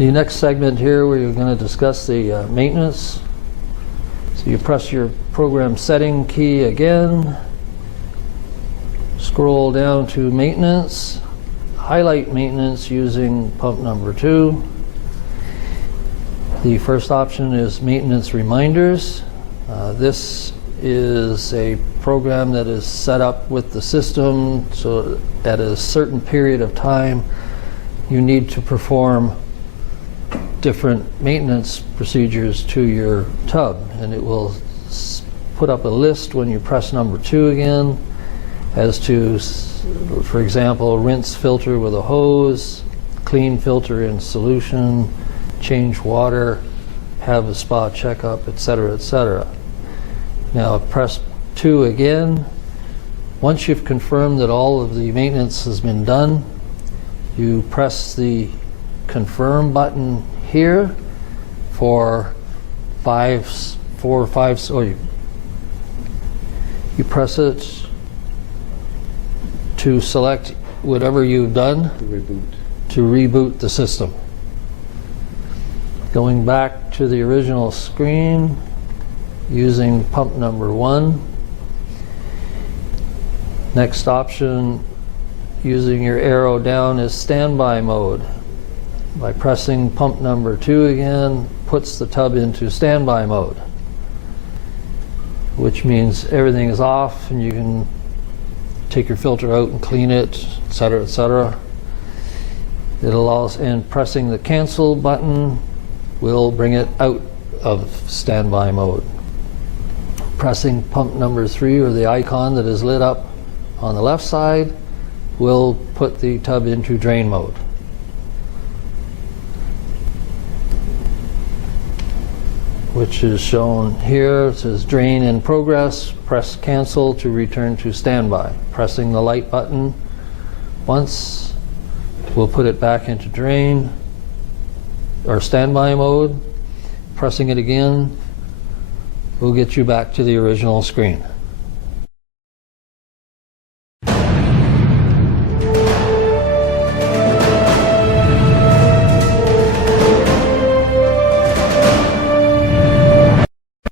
The next segment here, we're going to discuss the maintenance. So you press your program setting key again, scroll down to maintenance, highlight maintenance using pump number 2. The first option is maintenance reminders. This is a program that is set up with the system so at a certain period of time you need to perform different maintenance procedures to your tub, and it will put up a list when you press number 2 again as to, for example, rinse filter with a hose, clean filter in solution, change water, have a spa checkup, etc., etc. Now press 2 again. Once you've confirmed that all of the maintenance has been done, you press the confirm button here for 4 or 5, or you press it to select whatever you've done to reboot the system. Going back to the original screen using pump number 1. Next option using your arrow down is standby mode. By pressing pump number 2 again, puts the tub into standby mode, which means everything is off and you can take your filter out and clean it, etc., etc. It allows, and pressing the cancel button will bring it out of standby mode. Pressing pump number 3, or the icon that is lit up on the left side, will put the tub into drain mode. Which is shown here. It says drain in progress. Press cancel to return to standby. Pressing the light button once will put it back into drain or standby mode. Pressing it again will get you back to the original screen.